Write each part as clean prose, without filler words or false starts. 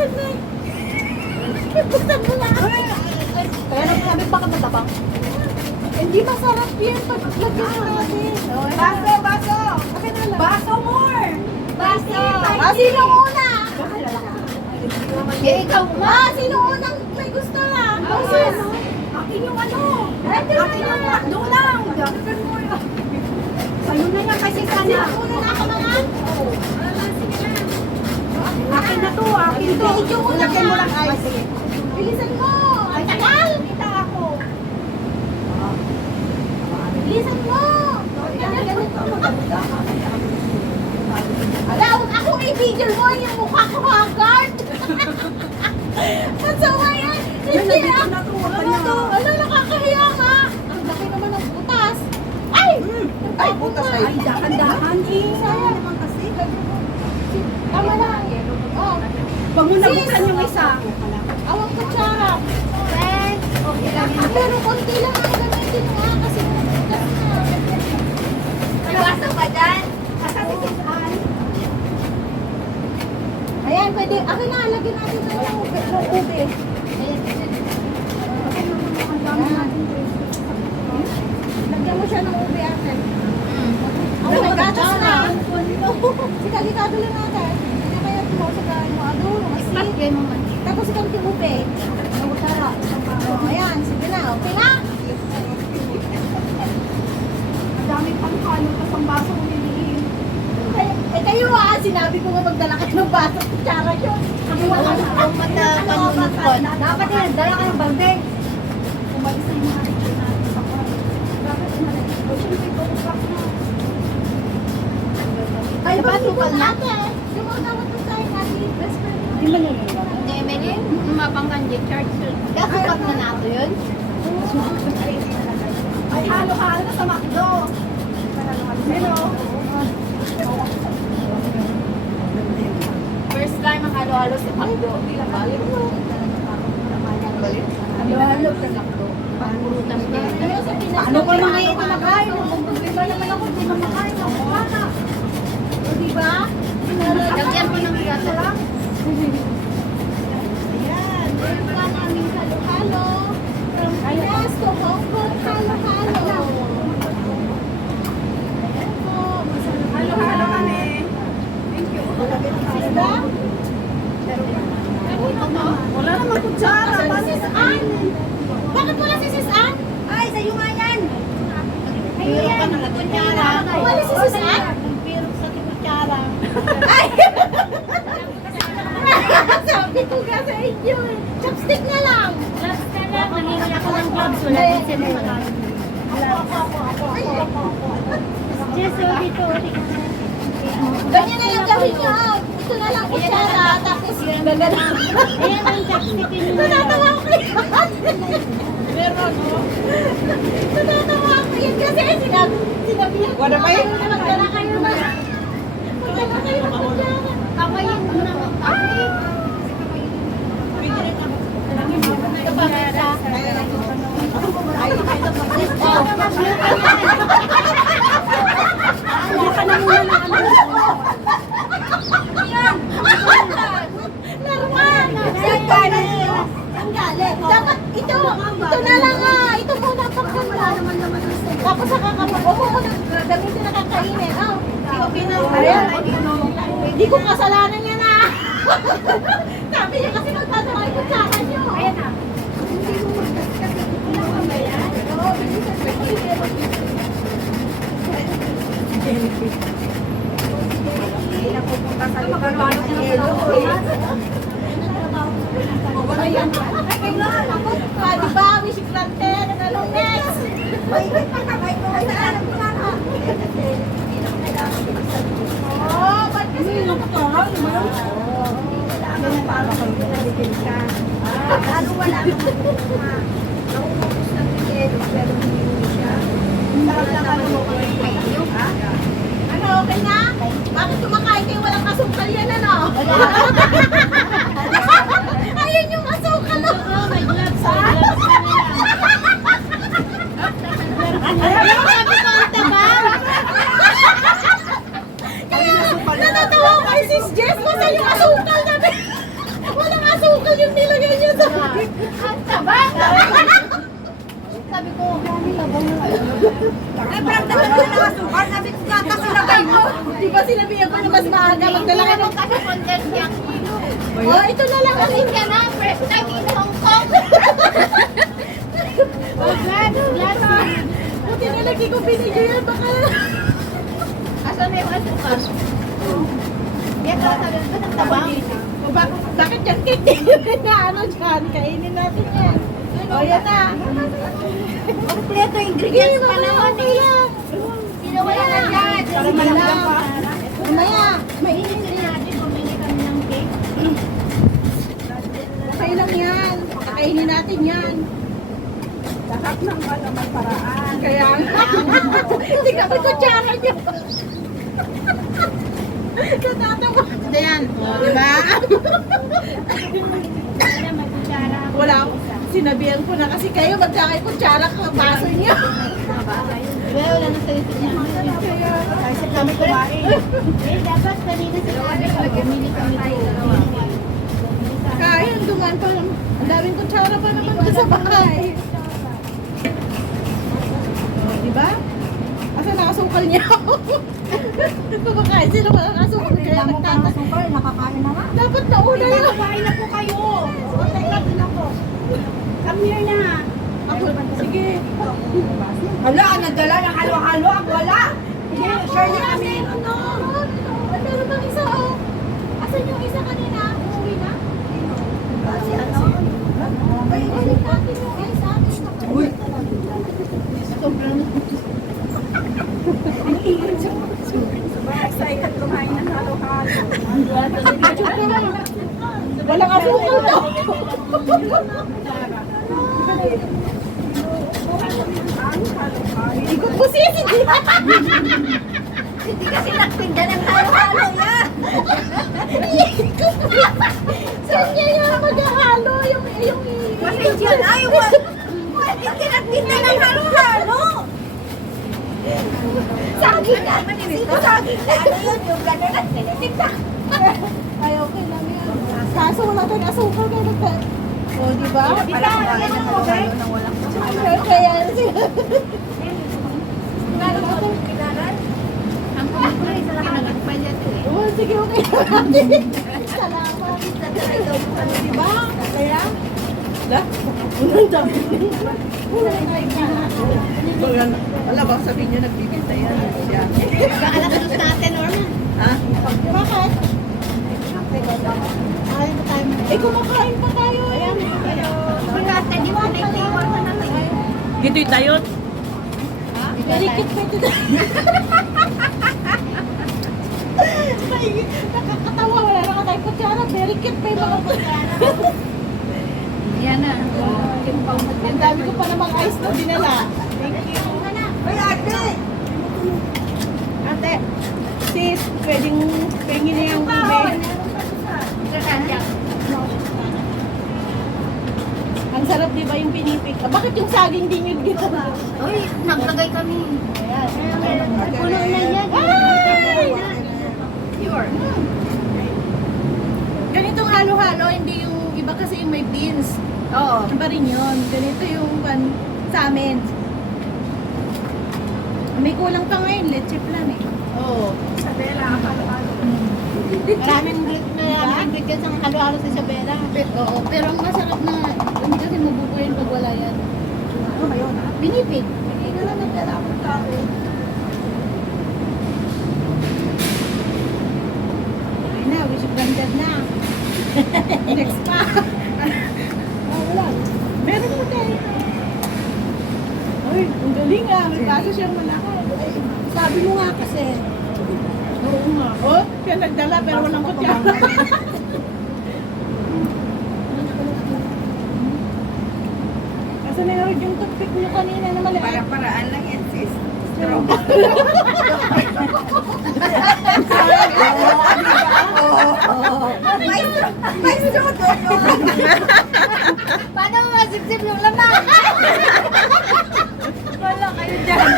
Asan na? Buksan mo na. Kaya nang sabi baka matabang. Hindi masarap yan pag lagyan mo natin. Baso, baso! Akin na lang. Baso more! Baso! Sino una? Eh, ikaw nga! Sino unang may gusto lang? Akin yung ano? Akin yung lakdo lang! Gagawin mo yun. Sa'yo na yan kasi sana. Sino una na ako mga? Akin na to, akin to. Video mo na Lagyan mo ka. lang ice. Bilisan mo. Ang tagal. Kita ako. Bilisan mo. Ala, huwag akong i-video mo yung mukha ko agad. Masama yan. Hindi ah. Ano to? Ano, nakakahiya nga. Ang laki naman ng butas. Ay! Ay, butas ay. Ay, dahan-dahan eh. Sayang naman kasi. Tama na. Oh. Pag mo nabuksan yung isa. Awang kutsara. Pero konti lang ang gamitin nga kasi butas na. Nabasa ba dyan? Kasasisintaan. Ayan, pwede. Akin na, lagyan natin ng ube. Lagyan mo siya ng ube, ate. Ako, may gatas na. Sige, delikado lang natin. Hindi kaya tumasagayin mo. Ano, kasi. Tapos ikaw yung ube. Ayan, sige na. Okay na? Madami pang kalo pa sa baso umiliin. Eh kayo sinabi ko nga magdala kayo ng baso at kutsara yun. Dapat yan, dala ka ng balde. Umalis na yung mga ritual natin sa kwan. Dapat umalis. O siyempre, tutupak na. Ay, ba sukal natin? Yung mga dapat ng tayo natin, best friend mo. Di ba nyo yun? Hindi, may mapangkan di charge. Kasukat na nato yun. Ay, halo-halo na sa McDo. Pero, First time ang halo-halo sa Pagdo. Balik mo. halo-halo sa McDo. Pangulutan ka. Paano ko mga ito makain? Kung problema naman ako, hindi mo makain. Ako bata. O, diba? Lagyan mo ng gato lang. Ayan, meron pa namin halo-halo. From Pinas to Hong Kong, halo-halo. Ayan po, masarap. Halo-halo kami. Diba? Wala naman kutsara. Asan si Sis Ann? Bakit wala si Sis Ann? Ay, sa'yo nga yan. Pero pa ng kutsara. Wala si Sis Ann? Pero sa kutsara. Sabi ko nga sa inyo eh. Chopstick na lang. Gloves ka na. Nangingi ako ng gloves. Wala din siya ng gloves. Just so dito. Ganyan na lang gawin nyo. Ito na lang kutsara. Tapos gagana. Ayan ang chopstick yun. Natatawa ko yan. Meron, no? Natatawa ko yan kasi sinabihan ko. Wala pa eh? Magdala kayo na. Magdala kayo ng kutsara. Kamayin mo na ng kape. Ito pa mesa. Hindi ka na muna ng ano. Laruan! Saan galing? Saan galing? Dapat ito na lang ito muna ang pagkanda. Tapos saka kapag, huwag mo na gamitin na kakainin. Okay na. Ayan. Hindi ko kasalanan yan Sabi niya kasi magtatawa yung kutsara niyo. Ayan na. Hindi mo magkaskas. Oo, bilisan mo. Hindi na pupunta sa lugar ng yelo. Di ba? Wish granted. Anong next? Oh, ba't kasi yung kutsara? Lalo wala naman po na nauubos ng yelo pero hindi mo siya. Ano, okay na? Bakit kumakain kayo walang asukal yan, ano? Ayun yung asukal, no? Oo, may gloves. May gloves ka nila. Sabi ko, ang tabang. Kaya natatawa ko kay Sis Jess kasi yung asukal namin. Wala Ay, parang dala ko na asukal. Sabi ko gata sila kayo. Di ba sinabihan ko na mas maaga magdala ka ng... Kasi content niya. Oh, ito na lang Kasi kasi. ka na, first time in Hong Kong. Oh, glad. Buti na lagi ko binigyan yan. Baka... Asan na yung asukal? Yan ka sabi ko ng tabang. O, bakit yan cake? Na ano dyan? Kainin natin yan. O, yan na. Kompleto ingredients pa naman eh. Sino wala na dyan? Para malam. Mamaya. Mainit na natin, bumili kami ng cake. Okay lang yan. Kakainin natin yan. Lahat ng may paraan. Kaya hindi ka magkutsara niyo. Katatawa. Ito yan. O, diba? Wala. Sinabihan ko na kasi kayo magkakay kutsara ka baso niyo. Wala na sa isip niya. Kasi kami kumain. Dapat kanina sinabi ko, bumili kami dalawa. Kaya duman pa. Ang daming kutsara pa naman doon sa bahay. O, diba? Asa nakasukal niya? Kumakain sila walang asukal kaya Kailangan mo pang nagtata. asukal. Nakakain na nga. Dapat nauna yun. Kumain na po kayo. Patay na din ako. Come here na. Ako, sige. Hala, nagdala ng halo-halo. Ako wala. Share niya kami. Ano? Meron bang isa oh? Asan yung isa kanina? Uuwi na? Kasi ano? Ay, balik natin yung isa. Uy. Sobrang Excited kumain ng halo-halo. Walang asukal daw. Ikot mo sisi. Hindi kasi nagtinda ng halo-halo yan. Ikot mo. Saan niya yung maghahalo? Yung Pasensya na. Hindi nagtinda ng halo-halo. Saging na. Sino saging na? Ano yun? Yung gano'n at tinitinda. Ay, okay lang yan. Kaso wala tayong asukal kaya nagta... O, di ba? Kaya sila. ang kumikulit sa nag-agpal niya ito eh. Oh, sige, okay. Salamat. Di ba? Kaya? Da? Unang dami. Wala ba sabihin niyo nagbibinta yan? Kaalas dos natin, Norman. Ha? Bakit? Ay, pa tayo. Eh, kumakain pa tayo. Ayan. Pagkata, di ba nag-iwan ka na tayo? Gito'y tayot. Very cute pa ito. Nakakatawa. Wala na ka tayong kutsara. Very cute pa yung mga kutsara. Yan na. Ang dami ko pa namang ice na dinala. Thank you. Ay, ate! Ate, sis, pwedeng pengin na yung ube. Ang sarap di ba yung pinipik? Ah, bakit yung saging din yung dito? Uy, naglagay kami. Puno na yan. Ay! Pure. Ganitong halo-halo, hindi yung iba kasi yung may beans. Oo. Iba rin yun. Ganito yung sa amin. May kulang pa ngayon, leche plan eh. Oo. Isabela, halo-halo. Maraming ingredients ang halo-halo sa Isabela. Oo, pero ang masarap na, hindi kasi mabubuhay pag wala yan. Ano ba yun? Binipig. Hindi na lang nagdala akong tao. Ay na, wish granddad na. Next pa. Wala. Meron mo tayo. Ay, ang galing ah. May baso siyang malaki. Sabi mo nga kasi. Oo nga. Oh, siya nagdala pero walang kutsara. Kasi nanood yung toothpick niyo kanina na maliit. Para-paraan lang yan, sis. Maestro, Paano mo masipsip yung laman? Wala kayo dyan.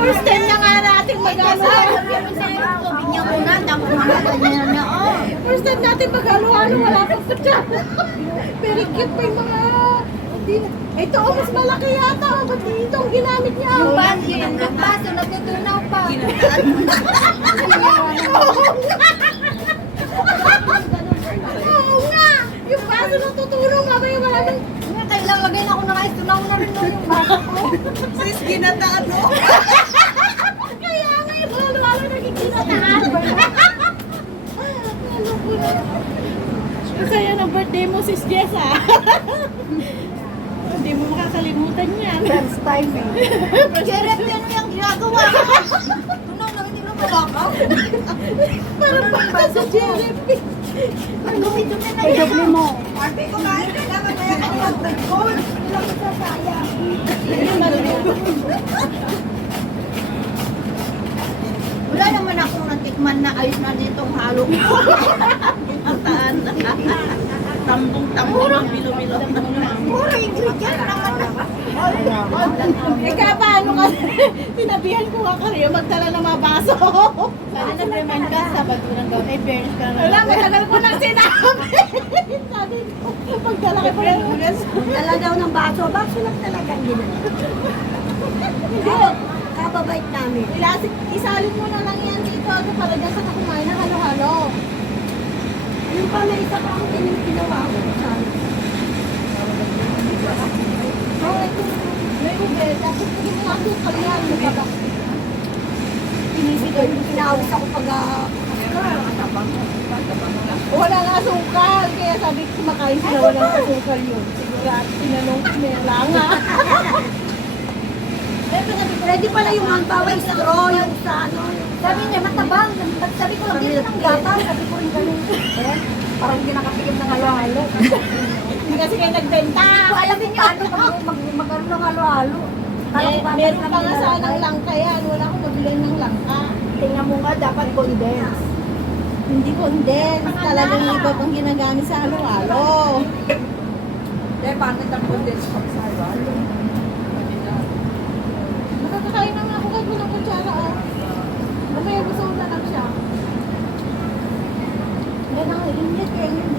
First time na nga natin mag-halo-halo. Bigyan mo na, tapos ganyan na, oh. First time natin mag-halo-halo. Wala pang kutsara. Very cute pa yung mga Hindi na. Ito, oh, mas malaki yata. Oh, ba't dito ang ginamit niya? Yung baso, natutunaw pa. Oo nga! Yung baso nang tutulong, mamaya maraming... Nga, kailang lagay na ako ng ice. Tunaw na rin yung baso ko. Sis, ginataan mo. Kaya nga yung halo-halo nagkikinataan. Ano po na? Kaya ng birthday mo, sis Jess, ah. Hindi mo makakalimutan yan. First time eh. Jeremy, ano yung ginagawa? Tunaw na, hindi na malakaw. Parang bata sa Jeremy. Ang dumi-dumi na Kay yan. doble mo. Ate ko kahit kailangan na yan. Ang magtagpon. Lang sa sayang. Wala naman akong natikman na ayos na nitong halo. Ginataan. Tambong-tambong ang bilo-bilo. Puro ingredient naman. Ikaw, paano ka? Sinabihan ko nga kayo, magdala ng mga baso. Sana nag-remind ka sa Badurang daw. Eh, fairness ka Wala, matagal ko nang sinabi. Sabi ko, magdala kayo pa ng ulas. Dala daw ng baso. Baso lang talagang ginawa. Hindi. Kababait namin. Isalin mo na lang yan dito. Ano para dyan sa kumain na halo-halo. Yung pa may isa pa akong ginawa ko. Oh, ito. May ube. Tapos hindi mo ang dukal yan. Pinibigay yung pinawis ako pag Wala nga asukal. Kaya sabi ko kumakain sila walang asukal yun. Siguro at tinanong ko may langa. Ready pala yung manpower straw, yung sa ano. Sabi niya, matabang. Sabi ko, hindi ng gata. Sabi ko, yung ganun. Eh, parang hindi nakapigil ng halo-halo. Hindi kasi kayo nagbenta. Kung alam niyo, ano, mag-ano ng halo-halo. Meron pa nga sanang langka yan. Wala akong mabili ng langka. Tingnan mo nga, dapat condense. Hindi condense. Talagang iba pang ginagamit sa halo-halo. Eh, bakit ang condense pag sa halo-halo? Nakakakain na nga ako kahit walang kutsara. Oh. Mamaya gusto na lang siya. Yan ang init, eh.